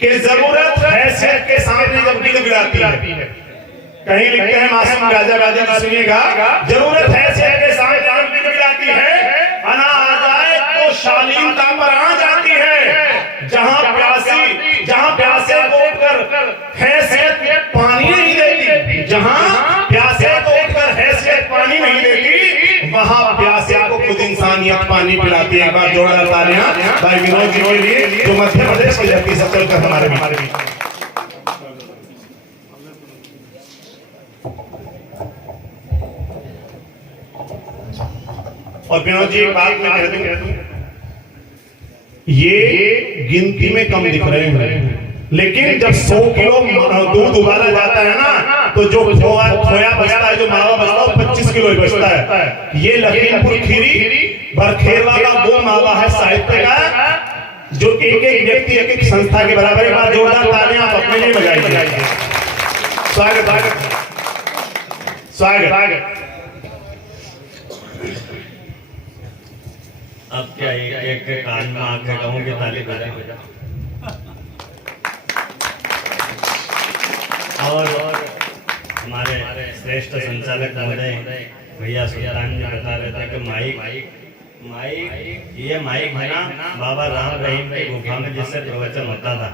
कि जरूरत हैसियत के सामने जब गिर गिराती है। कहीं लिखते हैं मासूम राजा राजा सुनिएगा, जरूरत हैसियत के सामने जब गिर गिराती है, अना आ जाए तो शालीनता पर आ जाती है। जहां प्यासे को उठकर हैसियत पानी नहीं देती, जहां प्यासे को उठकर हैसियत पानी नहीं देती, वहां प्यासे को खुद इंसानियत पानी पिलाती है। एक बार जोड़ा तालियां भाई विनोद जी के लिए जो मध्य प्रदेश की धरती से चलकर हमारे और विनोद जी एक बात मैं कह दूं, ये गिनती में कम दिख रहे हैं, लेकिन जब 100 किलो दूध उबाला जाता है ना, तो जो खोया बचता है, जो मावा बचता है, 25 किलो ही बचता है। ये लखीमपुर खीरी बरखेरवा का वो मावा है साहित्य का, जो एक एक व्यक्ति एक एक संस्था के बराबर। एक बार जोरदार तालियां आप अपने लिए बजाइए। स्वागत स्वागत। अब क्या एक कान में आके कहूँ कि ताली बजाएं। और हमारे श्रेष्ठ संचालक महोदय भैया सुल्तान जी बता रहे थे कि ये माइक है ना बाबा राम रहीम की गुफा में जिससे प्रवचन होता था।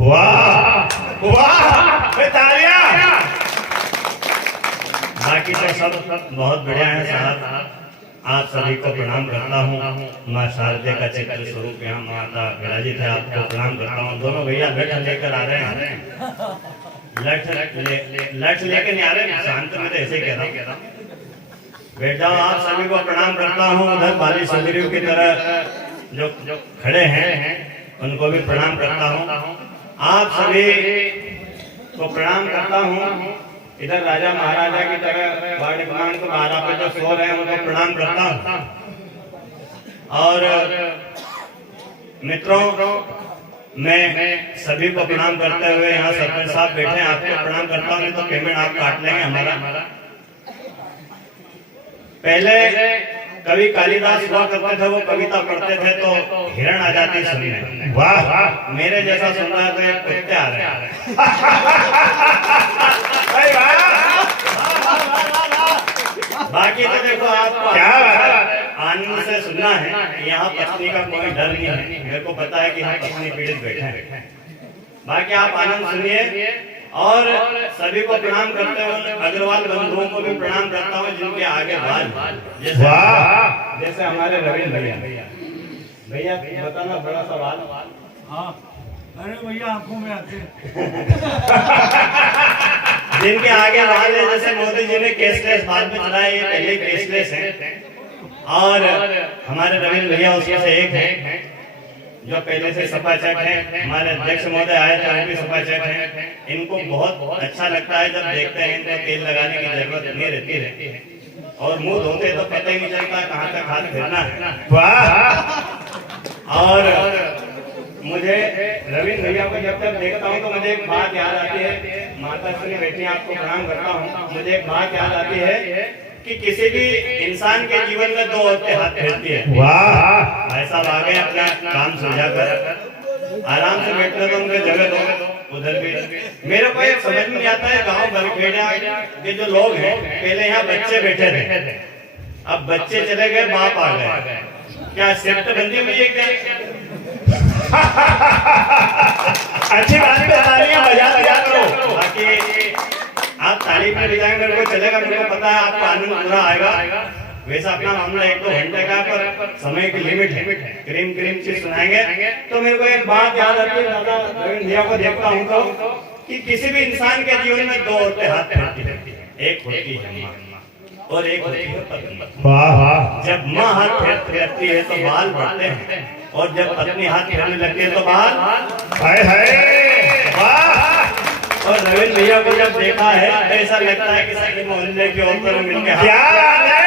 वाह वाह, तालियां। बाकी तो सब बहुत बढ़िया है साहब। आप सभी को प्रणाम करता हूँ। माँ शारदे का चित्र स्वरूप यहाँ माता विराजित है, आपको प्रणाम करता हूँ। दोनों भैया लठ लेकर आ रहे हैं, लठ लेकर नहीं आ रहे, शांत में तो ऐसे कह रहा हूँ। बैठ जाओ, आप सभी को प्रणाम करता हूँ। उधर बाली सुंदरियों की तरह जो खड़े हैं उनको भी प्रणाम करता हूँ। आप सभी को प्रणाम करता हूँ। इधर राजा महाराजा की तरह वार्ड क्रमांक 12 पे जो सो रहे हैं उनको प्रणाम करता हूँ। और मित्रों, मैं सभी को प्रणाम करते हुए यहाँ सरपंच साहब बैठे हैं, आपको प्रणाम करता हूँ। तो पेमेंट आप काट लेंगे हमारा। पहले कवि कालिदास हुआ करते थे, वो कविता पढ़ते थे तो हिरण आ जाती सुनने। वाह, मेरे जैसा सुन रहा है तो एक कुत्ते आ रहे हैं। बाकी तो देखो, आपको क्या आनंद से सुनना है। यहाँ पत्नी का कोई डर नहीं है, मेरे को पता है कि हम पत्नी पीड़ित बैठे हैं। बाकी आप आनंद सुनिए। और सभी को प्रणाम करते हुए अग्रवाल बंधुओं को भी प्रणाम करता हूँ, जिनके आगे बाल जैसे हमारे रविंद्र भैया बताना बड़ा सवाल। हाँ, अरे भैया आंखों में आते जिनके आगे बाल है, जैसे मोदी जी ने कैशलेस बाद में चलाया, ये पहले कैशलेस है। और हमारे रविंद्र भैया उसमें से एक है जो पहले से सपा चक है। हमारे अध्यक्ष महोदय आए थे, वो भी सपा चक है। इनको बहुत अच्छा लगता है जब देखते हैं, इनको तेल लगाने की जरूरत नहीं रहती है। और मुंह धोते तो पता ही नहीं चलता कहाँ तक हाथ फेरना है। वाह। और मुझे रविंद्र भैया को जब तक देखता हूँ तो मुझे एक बात याद आती है। माता श्री बेटी आपको प्रणाम करता हूँ। मुझे एक बात याद आती है कि किसी भी इंसान के जीवन में दो औरतें हाथ फेरती है। वाह, भाई साहब आ गए, अपना काम सुलझा कर आराम से बैठने दो, उनके जगह दो। उधर भी मेरे को एक समझ में नहीं आता है, गाँव बरखेड़ा के जो लोग हैं, पहले यहाँ बच्चे बैठे थे, अब बच्चे चले गए, बाप आ गए। क्या शिफ्ट बंदी हुई है क्या? अच्छी बात है, तालियां बजा करो। बाकी आप तारीफ में बजाएंगे मेरे को चलेगा, मेरे को पता है आपको आनंद पूरा आएगा। वैसा अपना मामला 1-2 घंटे का, पर समय की लिमिट है। क्रीम चीज सुनाएंगे तो मेरे को एक बात याद आती है। दादा रविंद्र भैया को देखता हूँ तो कि किसी भी इंसान के जीवन में दो औरतें हाथ फेरती रहती है। एक होती है माँ और एक होती है पत्नी। वाह, जब माँ हाथ फेरती है तो बाल बढ़ते हैं, और जब पत्नी हाथ फेरने लगती है तो बाल हाय हाय। वाह, और रविंद्र भैया को जब देखा है तो ऐसा लगता है कि सभी मोहल्ले की औरतों ने मिलकर क्या बात है।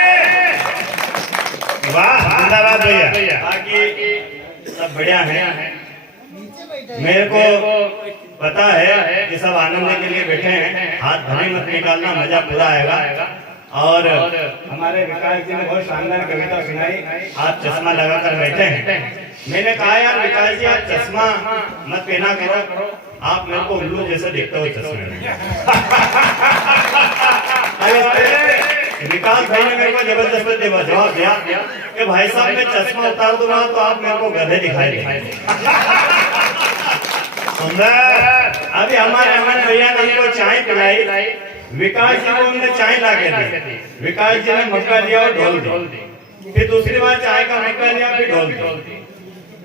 वाह, जिंदाबाद भैया। बाकी सब बढ़िया है। मेरे को पता है कि सब आनंद के लिए बैठे हैं, हाथ भले मत निकालना, मजा पूरा आएगा। और हमारे विकास जी ने बहुत शानदार कविता सुनाई, आप चश्मा लगाकर बैठे हैं। मैंने कहा यार विकास जी आप चश्मा मत पहना करो, आप मेरे को उल्लू जैसा दिखते हो चश्मे में। विकास भाई ने मेरे को जबरदस्त जवाब दिया कि भाई साहब मैं चश्मा उतार दूंगा तो आप मेरे को गधे दिखाई देंगे। सुंदर। अभी हमारे अमन भैया ने हमको चाय पिलाई, विकास जी को हमने चाय ला के दी, विकास जी ने मक्का दिया और ढोल दी, फिर दूसरी बार चाय का मक्का दिया फिर ढोल दी,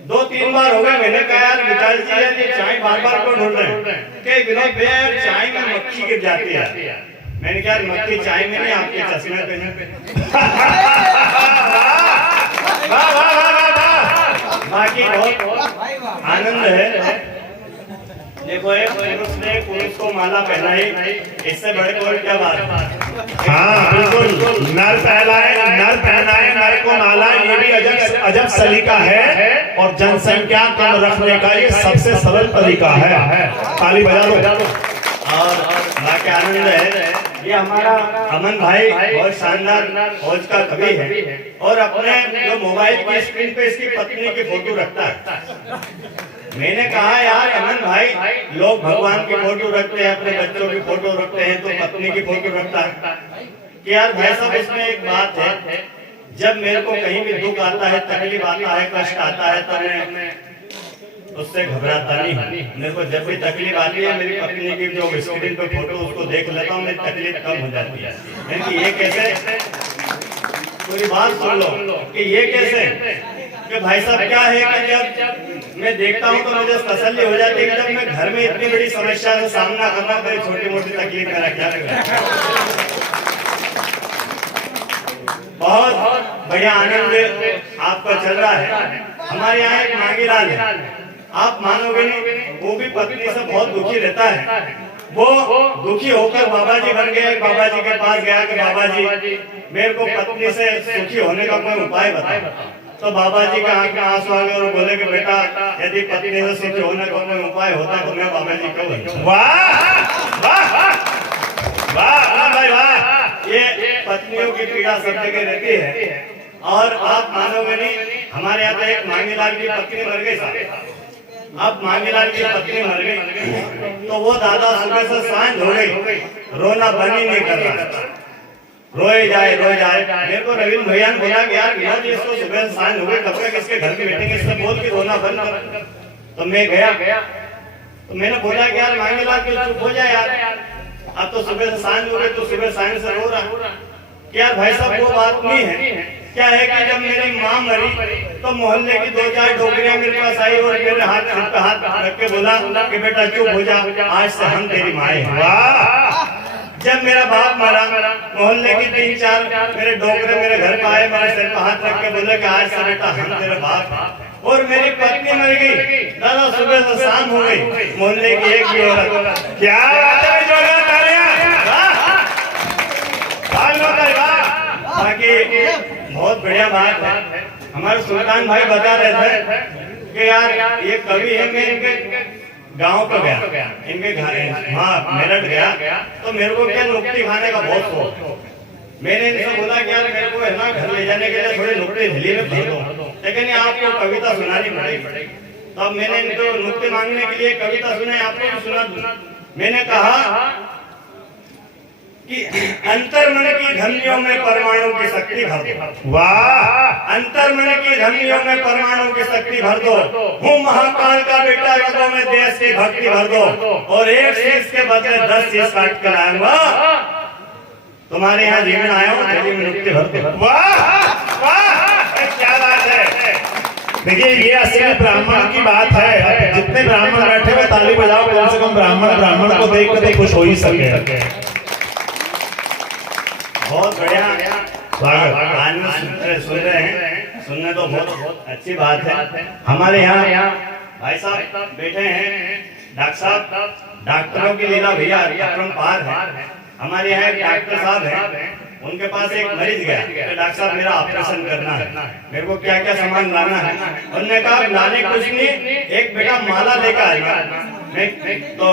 2-3 बार हो गया। मैंने कहा यार विकास जी ये चाय बार-बार क्यों ढोल रहे हैं? कि विनोद भैया चाय में मक्खी गिर जाती है। मैंने कहा मक्खी चाय में नहीं आपके चश्मे पे। बाकी बहुत आनंद है। देखो एक पुरुष ने पुरुष को माला पहनाई, इससे बड़े कोई क्या बात है? हाँ बिल्कुल, नर पहनाए नर को माला, ये भी अजब सलीका है और जनसंख्या कम रखने का ये सबसे सरल तरीका है। ताली बजा दो। और बाकी आनंद है, ये हमारा अमन भाई बहुत शानदार फौज का कवि है और अपने जो मोबाइल की स्क्रीन पे इसकी पत्नी की फोटो रखता है। मैंने कहा यार अमन भाई लोग भगवान की फोटो रखते हैं, अपने बच्चों की फोटो रखते हैं, तो पत्नी की फोटो रखता है कि यार भाई साहब इसमें एक बात है, जब मेरे को कहीं भी दुख आता है, तकलीफ आता है, कष्ट आता है तो मैं उससे घबराता नहीं। मेरे को जब भी तकलीफ आती है मेरी पत्नी की जो स्क्रीन पे फोटो उसको देख लेता हूँ, मेरी तकलीफ कम हो जाती है। यानी ये कैसे, पूरी बात सुन लो कि ये कैसे कि भाई साहब क्या है कि जब मैं देखता हूँ तो मुझे तसल्ली हो जाती है कि जब मैं घर में इतनी बड़ी समस्या का सामना करना पड़े, छोटी मोटी तकलीफ मेरा क्या लगा। बहुत बढ़िया आनंद आपका चल रहा है। हमारे यहाँ एक मांगीलाल है, आप मानोगे नहीं, वो भी पत्नी से बहुत दुखी रहता है। वो दुखी होकर बाबा जी बन गए, बाबा जी के पास गया कि बाबा जी मेरे को पत्नी से सुखी होने का कोई उपाय बताओ। तो बाबा जी के आंख में आंसू आ गए और बोले कि बेटा यदि पत्नी से सुखी होने का कोई उपाय होता तो मैं बाबा जी को बोलूं। वाह वाह वाह भाई वाह। ये पत्नियों की पीड़ा सब जगह रहती है और आप मानोगे नहीं, हमारे यहाँ तो एक मांगीलाल की पत्नी मर गई साहब। अब मांगीलाल की पत्नी मर गई तो वो दादा सुबह से सांझ हो गई, रोना बंद ही नहीं कर रहा, रोए जाए। मेरे को रविंद्र भैया ने बोला कि यार विनोद इसको सुबह से सांझ हो गई, कब तक इसके घर की बैठेंगे, इससे बोल के रोना बंद कर। तो मैं गया तो मैंने बोला कि यार मांगीलाल चुप हो जाए यार, अब तो सुबह से सांझ हो गई तो सुबह सांझ से रो रहा। यार भाई साहब वो बात नहीं है, क्या है कि जब मेरी माँ मरी तो मोहल्ले की 2-4 डोगरियां मेरे पास आई और मेरे हाथ पे हाथ रख के बोला कि बेटा चुप हो जा, आज से हम तेरी माँ हैं। वाह। जब मेरा बाप मरा मोहल्ले की 3-4 मेरे डोगरे मेरे घर पे आए, मेरे सिर पे हाथ रख के बोले कि आज से बेटा हम तेरे बाप। और मेरी पत्नी मर गई, दादा सुबह से शाम हो गई, मोहल्ले की एक भी औरत। क्या बात है, जोरदार तालियां। बाकी बहुत बढ़िया बात है। हमारे सुल्तान भाई बता रहे थे कि यार ये कवि है, मैं इनके गांव पे गया, इनके घर वहाँ मेरठ गया तो मेरे को क्या नुक्ती खाने का बहुत शौक। मैंने इनसे बोला कि यार मेरे को है ना घर ले जाने के लिए थोड़ी नुक्ती झेली में भर दो, लेकिन आपको कविता सुनानी पड़ेगी। तो अब मैंने इनको नुक्ती मांगने के लिए कविता सुनाई, आपको भी सुना दूं। मैंने कहा कि अंतर मन की धमनियों में परमाणु की शक्ति भर दो। वाह। अंतर मन की धमनियों में परमाणु की शक्ति भर दो, हूँ महाकाल का बेटा, रगों में देश की भक्ति भर दो, और एक शीश के बदले 10 शीश काट कर लाऊंगा, तुम्हारे यहाँ जीवन आया हूँ, तेरी में नुक्ती भर दो। वाह वाह, क्या बात है। देखिए ये असली ब्राह्मण की बात है। जितने ब्राह्मण बैठे हुए ताली बजाओ, कम से कम ब्राह्मण को देख कर खुश हो ही सके। बहुत बढ़िया आनंद सुन रहे हैं, सुनने तो बहुत अच्छी बात है। हमारे यहाँ भाई साहब बैठे हैं, डॉक्टर साहब, डॉक्टरों की लीला भैया अपरंपार है। हमारे यहाँ एक डॉक्टर साहब हैं, उनके पास एक मरीज गया तो डॉक्टर साहब मेरा ऑपरेशन करना है, मेरे को क्या क्या सामान लाना है। उन्होंने कहा लाने कुछ नहीं, एक बेटा माला लेकर आएगा। तो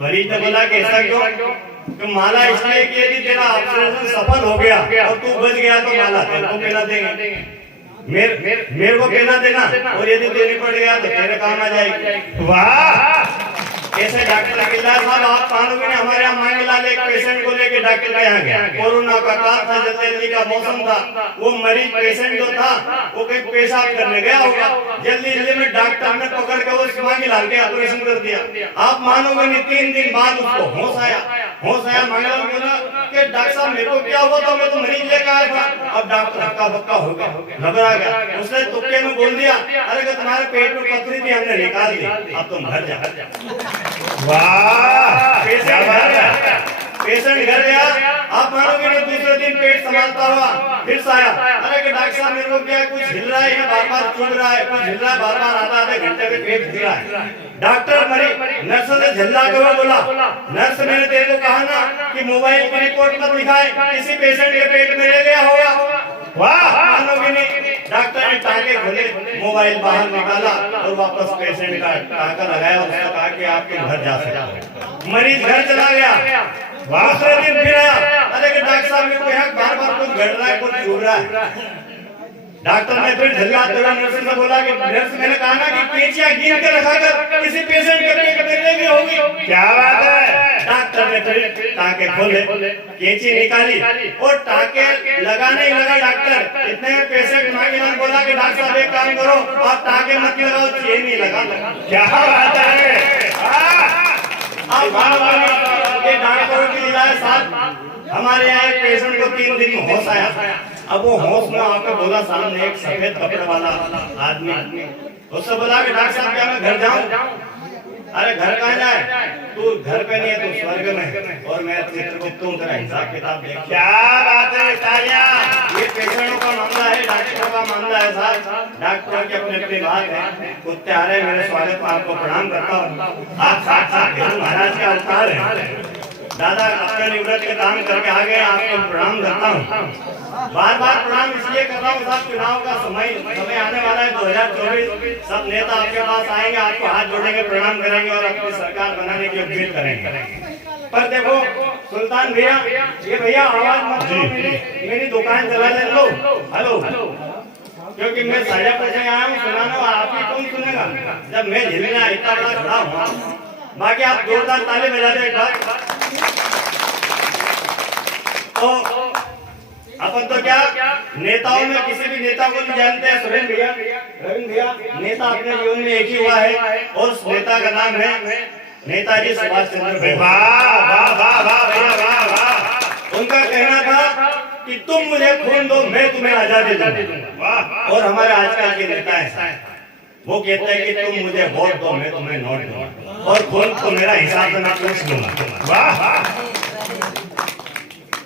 मरीज ने बोला कि ऐसा क्यों? तो माला इसलिए कि यदि तेरा ऑपरेशन सफल हो गया और तू बच गया तो माला तेरे को पहना देंगे। मेरे को कहना देना, और यदि देनी पड़ गया तो तेरे काम आ जाएगी। वाह ऐसे डॉक्टर गिरदार साहब आप मानोगे नहीं, हमारे यहाँ मांगलाल एक पेशेंट को लेके डॉक्टर के यहाँ गया, कोरोना का काल था, जल्दी का मौसम था, वो मरीज पेशेंट जो था वो कहीं पेशाब करने गया होगा, जल्दी में डॉक्टर ने पकड़ के उस मांगलाल के ऑपरेशन कर दिया। आप मानोगे नहीं 3 दिन बाद उसको होश आया। मांगलाल बोला कि डॉक्टर साहब मेरे को क्या हुआ था, मैं तो मरीज लेकर आया था। अब डॉक्टर हक्का बक्का हो गया, घबरा गया, उसने तुक्के में बोल दिया, अरे कि तुम्हारे पेट में पथरी थी हमने निकाल दी, अब तुम घर जा। वाह पेशेंट घर गया, आप मानोगे नहीं दूसरे दिन पेट संभालता हुआ फिर से आया, अरे कि डॉक्टर साहब मेरे को क्या कुछ हिल रहा है, बार-बार चुभ रहा है, कुछ हिल रहा है, बार-बार आधे घंटे में पेट हिल रहा है। डॉक्टर मरीज नर्स ने झल्ला के बोला, नर्स मैंने तेरे को कहा ना कि मोबाइल पर रिपोर्ट मत लिखाए, किसी पेशेंट के पेट में रह गया होगा। वाह मानोगे नहीं, डॉक्टर ने टांके खोले, मोबाइल बाहर निकाला और वापस पेशेंट का टांका लगाया, उसने कहा कि आप घर जा सकते हैं। मरीज घर चला गया, दूसरे दिन फिर आया, अरे कि डॉक्टर साहब मेरे को यहाँ बार-बार कुछ घट रहा है, कुछ चुभ रहा है। डॉक्टर ने फिर झल्ला तेरा नर्स से बोला कि नर्स मैंने कहा ना कि पेचियां गिन के रखा कर, किसी पेशेंट के पेट में नहीं होगी। क्या बात है। डॉक्टर ने फिर टांके खोले, कैंची निकाली और टांके लगाने ही लगा डॉक्टर। इतने में पेशेंट मांगलाल बोला कि डॉक्टर साहब एक काम करो, आप टांके मत लगाओ, चेन ही लगा। क्या बात है। आप डॉक्टरों की इलाज साथ हमारे यहाँ एक पेशेंट को 3 दिन में होश आया। अब वो होश में आकर बोला, सामने एक सफेद कपड़े वाला आदमी, उससे बोला कि डॉक्टर साहब क्या मैं घर जाऊं? अरे घर कहाँ जाए, तू घर पे नहीं है, तू स्वर्ग में, और मैं चित्रगुप्त हूँ, तेरा हिसाब किताब देख। क्या बात है तालियां। ये पेशेंटों का मामला है, डॉक्टरों का मामला है साहब। डॉक्टर की अपनी अपनी बात है। कुत्ते आ रहे हैं, मेरे स्वागत में आपको प्रणाम करता हूँ। आप साक्षात गुरु महाराज के अवतार हैं। दादा अपने निवृत्त के काम करके आ गए, आपको प्रणाम करता हूँ। बार-बार प्रणाम इसलिए कर रहा हूँ साहब, चुनाव का समय आने वाला है 2024, सब नेता आपके पास आएंगे, आपको हाथ जोड़ेंगे, प्रणाम करेंगे और अपनी सरकार बनाने की अपील करेंगे। पर देखो सुल्तान भैया, ये भैया आवाज मत दो, मेरी दुकान चला ले लो। हेलो, क्योंकि मैं शाजापुर से आया हूँ सुनाने, आप ही कौन सुनेगा जब मैं झिलना इतना बड़ा खड़ा हुआ। बाकी आप जोरदार ताली बजा दे एक बार। तो अपन तो क्या नेताओं में किसी भी नेता को नहीं जानते हैं, सुरेंद्र भैया, रविंद्र भैया, नेता अपने जीवन में एक ही हुआ है और उस नेता का नाम है नेताजी सुभाष चंद्र बोस। वाह वाह वाह वाह वाह वाह। उनका कहना था कि तुम मुझे खून दो, मैं तुम्हें आजादी दूंगा। वाह। और हमारे आजकल के नेता हैं, वो कहते हैं कि तुम मुझे वोट दो, मैं तुम्हें नोट दूंगा, और खून तो मेरा हिसाब से मैं पूछ लूंगा। वाह।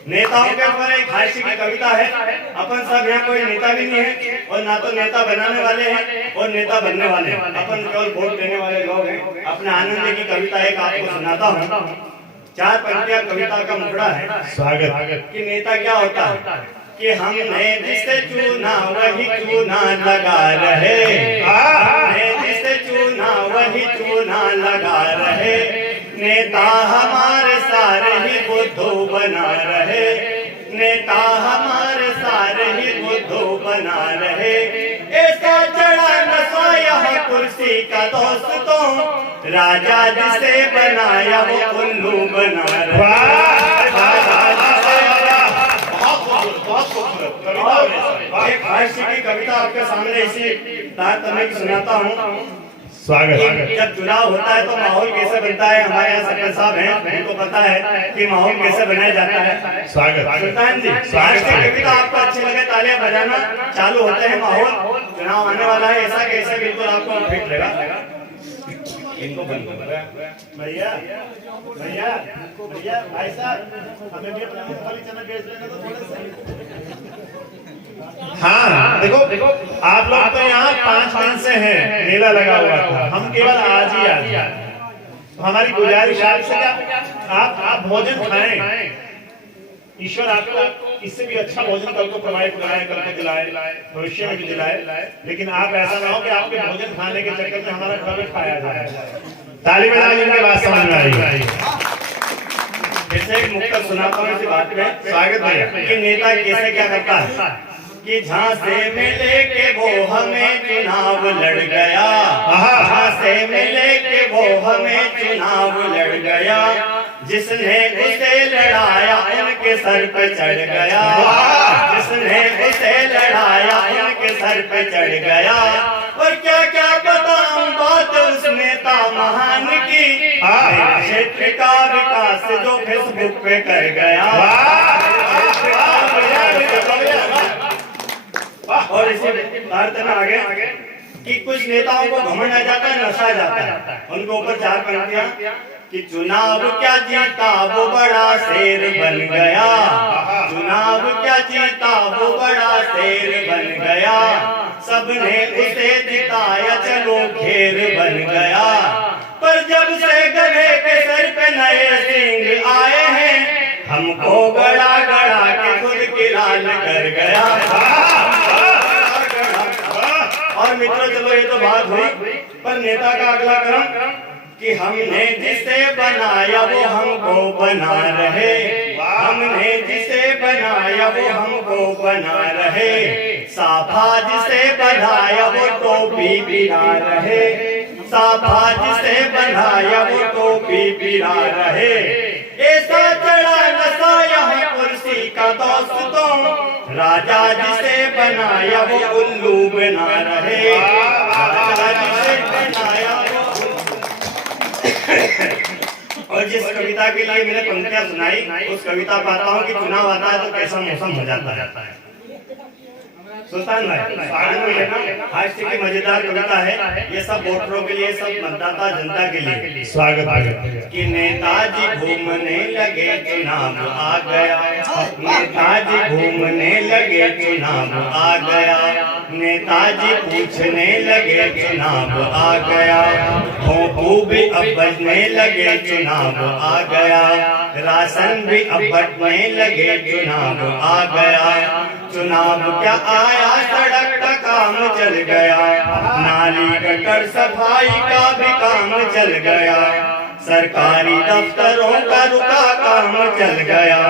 नेताओं के ऊपर एक हास्य की कविता है। अपन सब यहाँ कोई नेता भी नहीं है और ना तो नेता बनाने वाले हैं और नेता बनने वाले हैं, अपन केवल वोट देने वाले लोग हैं। अपने आनंद की कविता एक आपको सुनाता हूँ। 4 पंक्तियां कविता का मुखड़ा है। स्वागत। कि नेता क्या होता है कि हमने जिसे चुना वही चुना लगा रहे, हमने जिसे चुना वही चुना लगा रहे, नेता हमारे सारे ही बुद्धू बना रहे, नेता हमारे सारे ही बुद्धू बना रहे, ऐसा चढ़ा नशा यह कुर्सी का दोस्तों, राजा जिसे बनाया वो उल्लू बना रहे। एक हास्य की कविता आपके सामने इसी तारतम्य सुनाता हूँ। स्वागत। जब चुनाव होता है तो माहौल कैसे बनता है, हमारे यहाँ सरपंच साहब हैं, उनको पता है कि माहौल कैसे बनाया जाता है। स्वागत। सुल्तान जी, कविता आपको अच्छी लगे, तालियां बजाना। चालू होते हैं माहौल, चुनाव आने वाला है, ऐसा कैसे बिल्कुल आपको फिट लगा। इनको बंद भैया भैया भैया भाई साहब, हमें भी अपना मूंगफली चना बेच लेना तो थोड़े से। हाँ देखो आप लोग तो यहाँ 5 दिन से हैं, मेला लगा हुआ था, हम केवल आज ही आए। हमारी गुजारिश आपसे आप भोजन खाएं, ईश्वर आपको इससे भी अच्छा भोजन कल को प्रोवाइड कराए, कल को दिलाए, भविष्य में भी दिलाए। लेकिन आप ऐसा ना हो कि आपके भोजन खाने के चक्कर में हमारा घर में खाया जाए। ताली बजा इनके बात समझ में आई। जैसे एक मुक्तक सुनाता हूँ इसी बात में। स्वागत भैया। कि नेता कैसे क्या करता है कि झांसे में लेके वो हमें चुनाव लड़ गया, झांसे में लेके वो हमें चुनाव लड़ गया, जिसने उसे लड़ाया उनके सर पे चढ़ गया, जिसने उसे लड़ाया उनके सर पे चढ़ गया। और क्या क्या बताऊं बात उस नेता महान की, क्षेत्र का विकास जो फेसबुक पे कर गया। और इसी अर्थ में आगे कि कुछ नेताओं को घमंड आ जाता है, नशा जाता है, उनको ऊपर 4 पंक्तियां कि चुनाव क्या जीता वो बड़ा शेर बन गया, चुनाव क्या जीता वो बड़ा शेर बन गया, सबने उसे जिताया चलो घेर बन गया। पर जब से गधे के सर पे नए सिंह आए हैं, हमको गड़ा गड़ा के खुद की लाल कर गया। और मित्रों चलो ये तो बात हुई, पर नेता का अगला क्रम कि हमने जिसे बनाया वो हमको बना रहे, हमने जिसे बनाया वो हमको बना रहे, साफा जिसे बनाया वो टोपी बिना रहे, साफा जिसे बनाया वो टोपी बिना रहे। ऐसा चढ़ा नशा यहाँ कुर्सी का दोस्तों, राजा जिसे बनाया वो उल्लू बना रहे, राजा जिसे बनाया वो और जिस कविता के लिए मैंने पंक्तियां सुनाई, उस कविता पाता हूँ कि चुनाव आता है तो कैसा मौसम हो जाता है। सुल्तान भाई आगे में लेना हास्य की मजेदार कविता है, ये सब वोटरों के लिए, सब मतदाता जनता के लिए। स्वागत है कि नेताजी घूमने लगे चुनाव आ गया, नेताजी घूमने लगे चुनाव आ गया, नेताजी पूछने लगे चुनाव आ गया, भोंपू भी अब बजने लगे चुनाव आ गया, राशन भी अब बंटने लगे चुनाव आ गया, चुनाव क्या आया सड़क का काम चल गया, नाली गटर सफाई का भी काम चल गया, सरकारी दफ्तरों का रुका काम चल गया,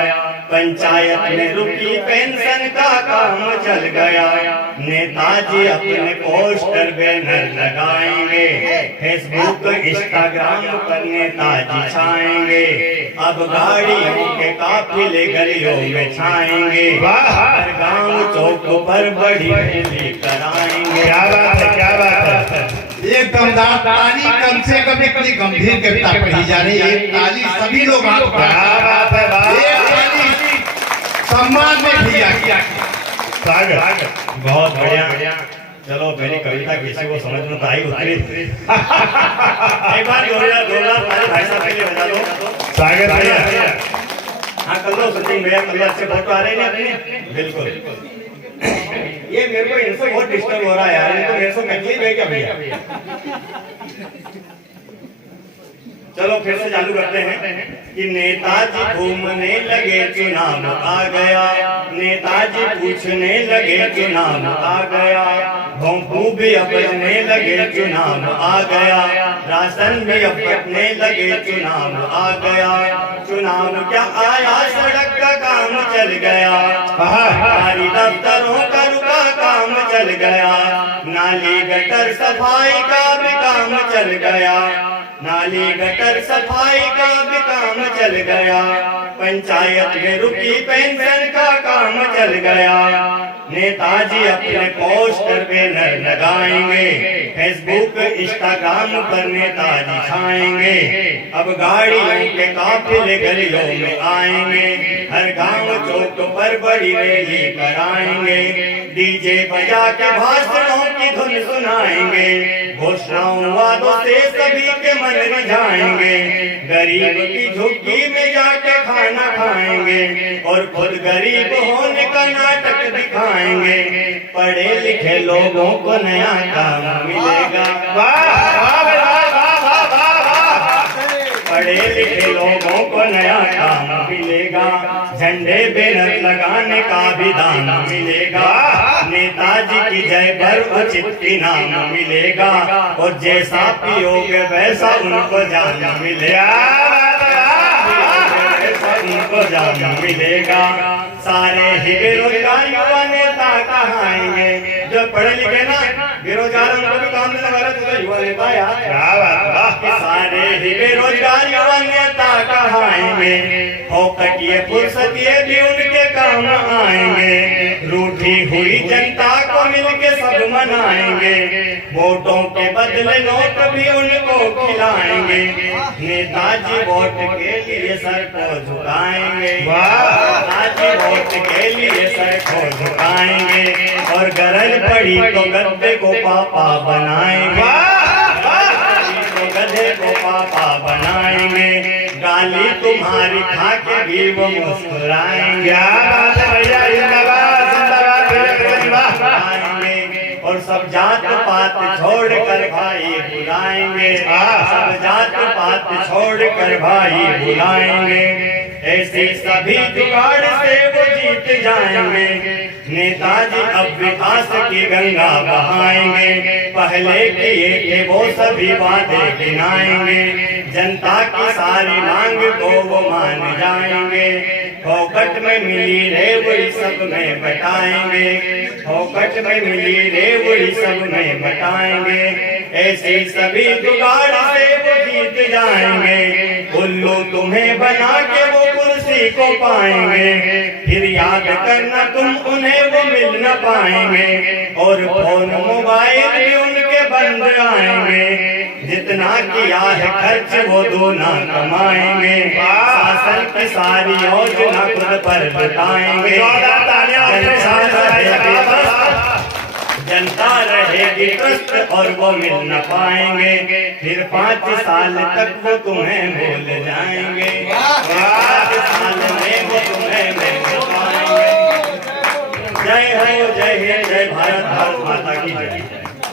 पंचायत में रुकी पेंशन का काम चल गया, नेताजी अपने पोस्टर बैनर लगाएंगे, फेसबुक इंस्टाग्राम पर नेताजी छाएंगे, अब गाड़ियों के काफिले गलियों में छाएंगे, हर गांव चौक पर बड़ी रैली कराएंगे। क्या बात है, क्या बात है। एक दमदार ताली कम से कम इतनी गंभीर कविता पढ़ी जा रही है, ताली सभी लोग हाथ उठाएं। क्या बात है, एक ताली सम्मान में किया गया। स्वागत बहुत बढ़िया। चलो मेरी कविता किसी को समझ में तो आई उतरी। एक बार जोरदार भाई साहब के लिए बजा दो। स्वागत भैया। हाँ कर लो सचिन भैया, कर लो, अच्छे फोटो आ रहे हैं अपने। बिल्कुल। ये मेरे को इनको बहुत डिस्टर्ब हो रहा है यार, इनको मेरे से तकलीफ है क्या भैया? चलो फिर से चालू करते हैं कि नेताजी घूमने लगे चुनाव आ गया, नेताजी पूछने लगे चुनाव आ गया, भोंपू भी अब बजने लगे चुनाव आ गया, राशन भी अब बंटने लगे चुनाव आ गया, चुनाव क्या आया सड़क का काम चल गया, सरकारी दफ्तरों का रुका काम चल गया, नाली गटर सफाई का भी काम चल गया, नाली गटर सफाई का भी काम चल गया, पंचायत में रुकी पेंशन का काम चल गया, नेताजी अपने पोस्टर बैनर लगाएंगे, फेसबुक इंस्टाग्राम पर नेताजी छाएंगे, अब गाड़ियों के काफिले गलियों में आएंगे, हर गांव चौक पर बड़ी रैली कराएंगे, डीजे बजा के भाषणों की धुन सुनाएंगे, घोषणाओं वादों से सभी के मन रिझाएंगे, गरीब की झुग्गी में जाके खाना खाएंगे और खुद गरीब होने का नाटक दिखाएंगे, पढ़े लिखे लोगों को नया काम मिलेगा, पढ़े लिखे लोगों को नया काम मिलेगा, झंडे बैनर लगाने का भी दाम मिलेगा, नेताजी की जय पर उचित इनाम मिलेगा, और जैसा पियोगे वैसा उनको जान मिलेगा, तुमको जाम मिलेगा। सारे ही बेरोजगार युवा नेता कहाएंगे, जो पढ़े लिखे ना बेरोजगार उनको भी काम देने वाला तो युवा नेता यार। क्या बात है। सारे ही बेरोजगार युवा नेता कहाएंगे, औकत ये फुर्सत ये भी उनके काम आएंगे। रूठी हुई जनता को मिलके सब मनाएंगे, वोटों के बदले नोट भी उनको खिलाएंगे। नेताजी वोट के लिए सर को झुकाएंगे, नेताजी वोट के लिए सर को झुकाएंगे, और गरज पड़ी तो गद्दे को पापा बनाएंगे, तो गधे को पापा बनाएंगे। गाली तुम्हारी खा के भी वो मुस्कुराएंगे। क्या बात है भैया, जिंदाबाद जिंदाबाद भैया, जिंदाबाद। और सब जात पात छोड़ कर भाई बुलाएंगे, सब जात पात छोड़ कर भाई बुलाएंगे। ऐसे सभी जुगाड़ से वो जीत जाएंगे। नेताजी अब विकास की गंगा बहाएंगे, पहले किए थे वो सभी वादे गिनाएंगे। जनता की सारी मांग को वो मान जाएंगे, फोकट में मिली रेवड़ी सब में बटाएंगे, फोकट में मिली रेवड़ी सब में बटाएंगे। ऐसे सभी जुगाड़ से वो जीत जाएंगे। उल्लू तुम्हें बना के वो कुर्सी को पाएंगे, फिर याद करना तुम उन्हें वो मिल न पाएंगे। और फोन मोबाइल भी उनके बंद आएंगे, जितना किया है खर्च वो दूना कमाएंगे। शासन की सारी योजना खुद पर बताएंगे। जनता रहेगी त्रस्त और वो मिल न पाएंगे, फिर 5 साल तक वो तुम्हें भूल जाएंगे, 5 साल में वो तुम्हें मिल पाएंगे। जय हो जय हिंद, जय भारत, भारत माता की जय।